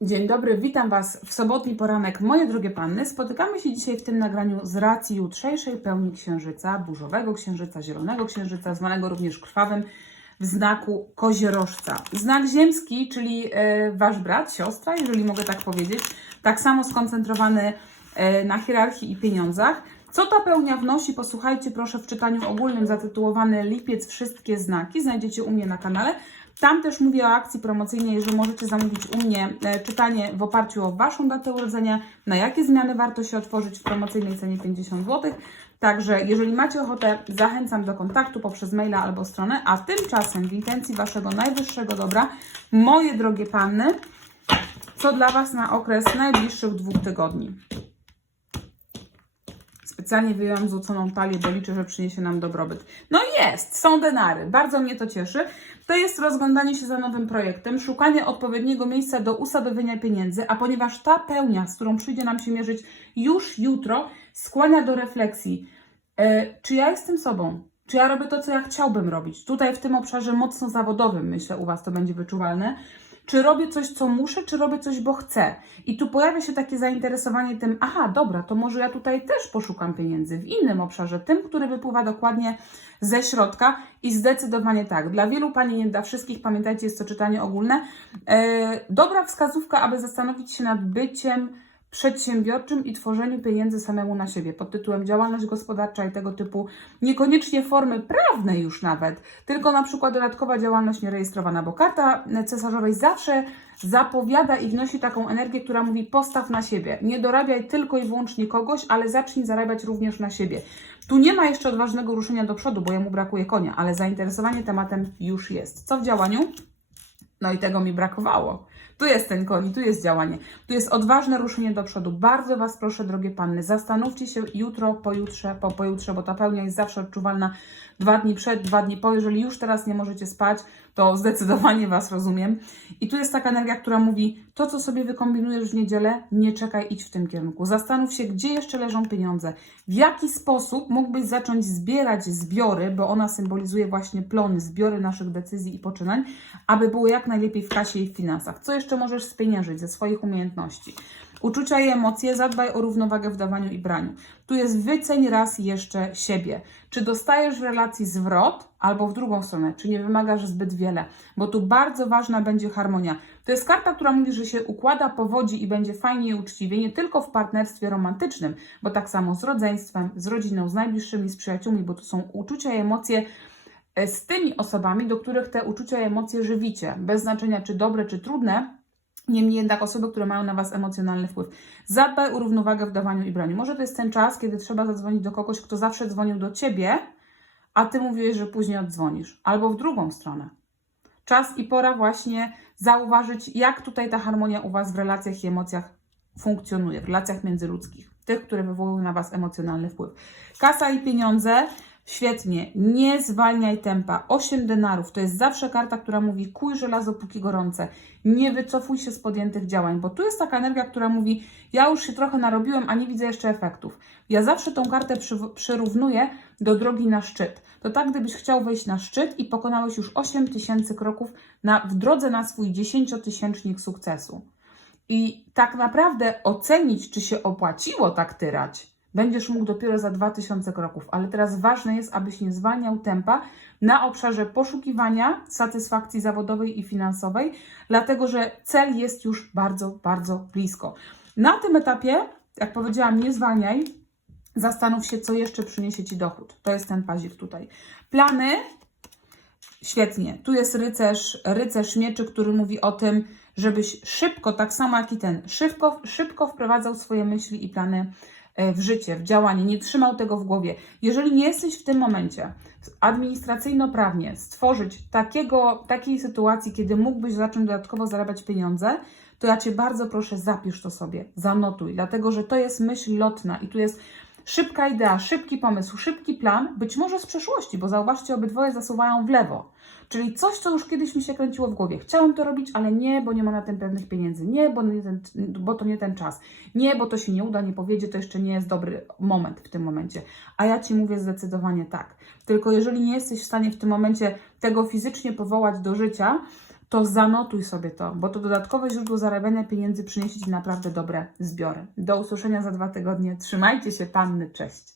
Dzień dobry, witam Was w sobotni poranek, moje drogie panny. Spotykamy się dzisiaj w tym nagraniu z racji jutrzejszej pełni księżyca, burzowego księżyca, zielonego księżyca, zwanego również krwawym w znaku koziorożca. Znak ziemski, czyli e, Wasz brat, siostra, jeżeli mogę tak powiedzieć, tak samo skoncentrowany e, na hierarchii i pieniądzach. Co ta pełnia wnosi? Posłuchajcie proszę w czytaniu ogólnym zatytułowany Lipiec Wszystkie Znaki. Znajdziecie u mnie na kanale. Tam też mówię o akcji promocyjnej, że możecie zamówić u mnie e, czytanie w oparciu o Waszą datę urodzenia, na jakie zmiany warto się otworzyć w promocyjnej cenie 50 zł. Także jeżeli macie ochotę, zachęcam do kontaktu poprzez maila albo stronę, a tymczasem w intencji Waszego najwyższego dobra, moje drogie panny, co dla Was na okres najbliższych dwóch tygodni. Specjalnie wyjęłam złoconą talię, bo liczę, że przyniesie nam dobrobyt. No jest, są denary, bardzo mnie to cieszy. To jest rozglądanie się za nowym projektem, szukanie odpowiedniego miejsca do usadowienia pieniędzy, a ponieważ ta pełnia, z którą przyjdzie nam się mierzyć już jutro, skłania do refleksji, e, czy ja jestem sobą, czy ja robię to, co ja chciałbym robić. Tutaj w tym obszarze mocno zawodowym, myślę, u Was to będzie wyczuwalne. Czy robię coś, co muszę, czy robię coś, bo chcę? I tu pojawia się takie zainteresowanie tym, aha, dobra, to może ja tutaj też poszukam pieniędzy w innym obszarze, tym, który wypływa dokładnie ze środka i zdecydowanie tak. Dla wielu Pani, nie dla wszystkich, pamiętajcie, jest to czytanie ogólne. E, dobra wskazówka, aby zastanowić się nad byciem przedsiębiorczym i tworzeniu pieniędzy samemu na siebie pod tytułem działalność gospodarcza i tego typu, niekoniecznie formy prawne już nawet, tylko na przykład dodatkowa działalność nierejestrowana, bo karta cesarzowej zawsze zapowiada i wnosi taką energię, która mówi postaw na siebie, nie dorabiaj tylko i wyłącznie kogoś, ale zacznij zarabiać również na siebie. Tu nie ma jeszcze odważnego ruszenia do przodu, bo jemu brakuje konia, ale zainteresowanie tematem już jest. Co w działaniu? No i tego mi brakowało. Tu jest ten koń, tu jest działanie. Tu jest odważne ruszenie do przodu. Bardzo Was proszę, drogie panny, zastanówcie się jutro, pojutrze, po pojutrze, bo ta pełnia jest zawsze odczuwalna dwa dni przed, dwa dni po. Jeżeli już teraz nie możecie spać, to zdecydowanie Was rozumiem. I tu jest taka energia, która mówi, to co sobie wykombinujesz w niedzielę, nie czekaj, idź w tym kierunku. Zastanów się, gdzie jeszcze leżą pieniądze. W jaki sposób mógłbyś zacząć zbierać zbiory, bo ona symbolizuje właśnie plony, zbiory naszych decyzji i poczynań, aby było jak najlepiej w kasie i w finansach. Co jeszcze możesz spieniężyć ze swoich umiejętności? Uczucia i emocje, zadbaj o równowagę w dawaniu i braniu. Tu jest wyceń raz jeszcze siebie. Czy dostajesz w relacji zwrot, albo w drugą stronę, czy nie wymagasz zbyt wiele, bo tu bardzo ważna będzie harmonia. To jest karta, która mówi, że się układa, powodzi i będzie fajnie i uczciwie, nie tylko w partnerstwie romantycznym, bo tak samo z rodzeństwem, z rodziną, z najbliższymi, z przyjaciółmi, bo to są uczucia i emocje z tymi osobami, do których te uczucia i emocje żywicie, bez znaczenia czy dobre, czy trudne, Niemniej jednak osoby, które mają na Was emocjonalny wpływ. Zadbaj o równowagę w dawaniu i braniu. Może to jest ten czas, kiedy trzeba zadzwonić do kogoś, kto zawsze dzwonił do Ciebie, a Ty mówiłeś, że później oddzwonisz. Albo w drugą stronę. Czas i pora właśnie zauważyć, jak tutaj ta harmonia u Was w relacjach i emocjach funkcjonuje, w relacjach międzyludzkich, tych, które wywołują na Was emocjonalny wpływ. Kasa i pieniądze Świetnie, nie zwalniaj tempa. 8 denarów to jest zawsze karta, która mówi kuj żelazo póki gorące. Nie wycofuj się z podjętych działań, bo tu jest taka energia, która mówi ja już się trochę narobiłem, a nie widzę jeszcze efektów. Ja zawsze tą kartę przy, przyrównuję do drogi na szczyt. To tak, gdybyś chciał wejść na szczyt i pokonałeś już 8 tysięcy kroków na, w drodze na swój 10-tysięcznik sukcesu. I tak naprawdę ocenić, czy się opłaciło tak tyrać, będziesz mógł dopiero za 2000 kroków. Ale teraz ważne jest, abyś nie zwalniał tempa na obszarze poszukiwania satysfakcji zawodowej i finansowej, dlatego że cel jest już bardzo, bardzo blisko. Na tym etapie, jak powiedziałam, nie zwalniaj, zastanów się, co jeszcze przyniesie Ci dochód. To jest ten pazik tutaj. Plany. Świetnie. Tu jest rycerz, rycerz mieczy, który mówi o tym, żebyś szybko, tak samo jak i ten, szybko, szybko wprowadzał swoje myśli i plany w życie, w działanie, nie trzymał tego w głowie. Jeżeli nie jesteś w tym momencie administracyjno-prawnie stworzyć takiego, takiej sytuacji, kiedy mógłbyś zacząć dodatkowo zarabiać pieniądze, to ja Cię bardzo proszę, zapisz to sobie, zanotuj, dlatego że to jest myśl lotna i tu jest szybka idea, szybki pomysł, szybki plan, być może z przeszłości, bo zauważcie, obydwoje zasuwają w lewo. Czyli coś, co już kiedyś mi się kręciło w głowie. Chciałam to robić, ale nie, bo nie ma na tym pewnych pieniędzy. Nie, bo, nie ten, bo to nie ten czas. Nie, bo to się nie uda, nie powiedzie, to jeszcze nie jest dobry moment w tym momencie. A ja Ci mówię zdecydowanie tak. Tylko jeżeli nie jesteś w stanie w tym momencie tego fizycznie powołać do życia, to zanotuj sobie to, bo to dodatkowe źródło zarabiania pieniędzy przyniesie Ci naprawdę dobre zbiory. Do usłyszenia za dwa tygodnie. Trzymajcie się, panny, cześć.